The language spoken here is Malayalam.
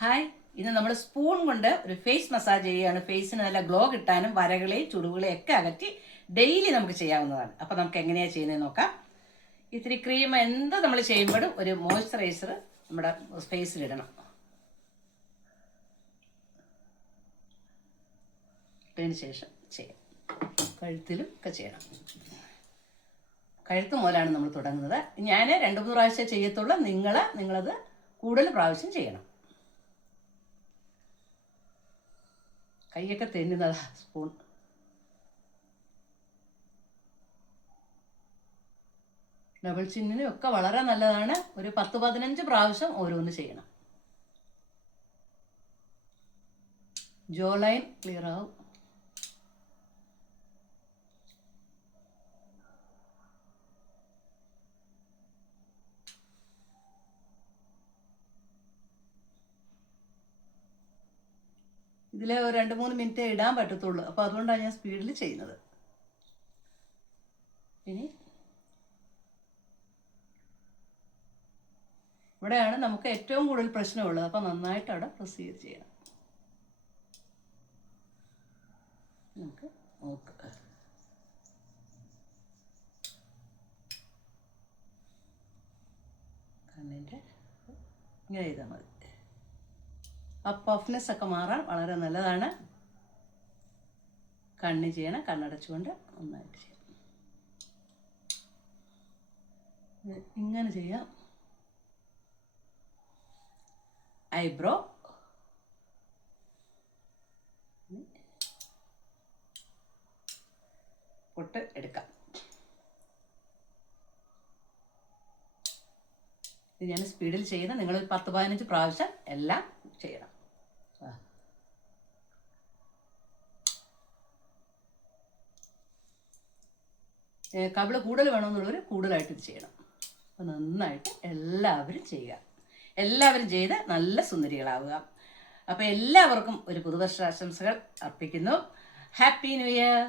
ഹായ്, ഇന്ന് നമ്മൾ സ്പൂൺ കൊണ്ട് ഒരു ഫേസ് മസാജ് ചെയ്യുകയാണ്. ഫേസിന് നല്ല ഗ്ലോ കിട്ടാനും വരകളെയും ചുളിവുകളെയും ഒക്കെ അകറ്റി ഡെയിലി നമുക്ക് ചെയ്യാവുന്നതാണ്. അപ്പോൾ നമുക്ക് എങ്ങനെയാണ് ചെയ്യുന്നത് നോക്കാം. ഇത്തിരി ക്രീം എന്ത് നമ്മൾ ചെയ്യുമ്പോഴും ഒരു മോയ്സ്ചറൈസർ നമ്മുടെ ഫേസിൽ ഇടണം. ഇട്ടതിന് ശേഷം ചെയ്യാം. കഴുത്തിലും ഒക്കെ ചെയ്യണം. കഴുത്ത് മുതലാണ് നമ്മൾ തുടങ്ങുന്നത്. ഞാൻ 2-3 പ്രാവശ്യം ചെയ്യത്തുള്ളൂ. നിങ്ങളത് കൂടുതൽ പ്രാവശ്യം ചെയ്യണം. കൈയൊക്കെ തെന്നുന്നതാ സ്പൂൺ. ഡബിൾ ചിന്നിനും ഒക്കെ വളരെ നല്ലതാണ്. ഒരു 10-15 പ്രാവശ്യം ഓരോന്ന് ചെയ്യണം. ജോ ലൈൻ ക്ലിയർ ആവും. ഇതിൽ 2-3 മിനിറ്റ് ഇടാൻ പറ്റത്തുള്ളൂ. അപ്പോൾ അതുകൊണ്ടാണ് ഞാൻ സ്പീഡിൽ ചെയ്യുന്നത്. ഇനി ഇവിടെയാണ് നമുക്ക് ഏറ്റവും കൂടുതൽ പ്രശ്നമുള്ളത്. അപ്പോൾ നന്നായിട്ട് അവിടെ പ്രസ് ചെയ്യണം. നമുക്ക് നോക്കാം. കണ്ണിൻ്റെ ഇങ്ങനെ ചെയ്താൽ മതി. ആ പഫ്നെസ് ഒക്കെ മാറാൻ വളരെ നല്ലതാണ്. കണ്ണി ചെയ്യണം. കണ്ണടച്ചുകൊണ്ട് നന്നായിട്ട് ചെയ്യണം. ഇങ്ങനെ ചെയ്യാം. ഐബ്രോ, പൊട്ട് എടുക്കാം. ഇത് ഞാൻ സ്പീഡിൽ ചെയ്യുന്ന. നിങ്ങൾ 10-15 പ്രാവശ്യം എല്ലാം ചെയ്യണം. കവിള് കൂടുതൽ വേണമെന്നുള്ളവർ കൂടുതലായിട്ട് ഇത് ചെയ്യണം. അപ്പോൾ നന്നായിട്ട് എല്ലാവരും ചെയ്യുക. എല്ലാവരും ചെയ്ത് നല്ല സുന്ദരികളാവുക. അപ്പോൾ എല്ലാവർക്കും ഒരു പുതുവർഷാശംസകൾ അർപ്പിക്കുന്നു. Happy new year.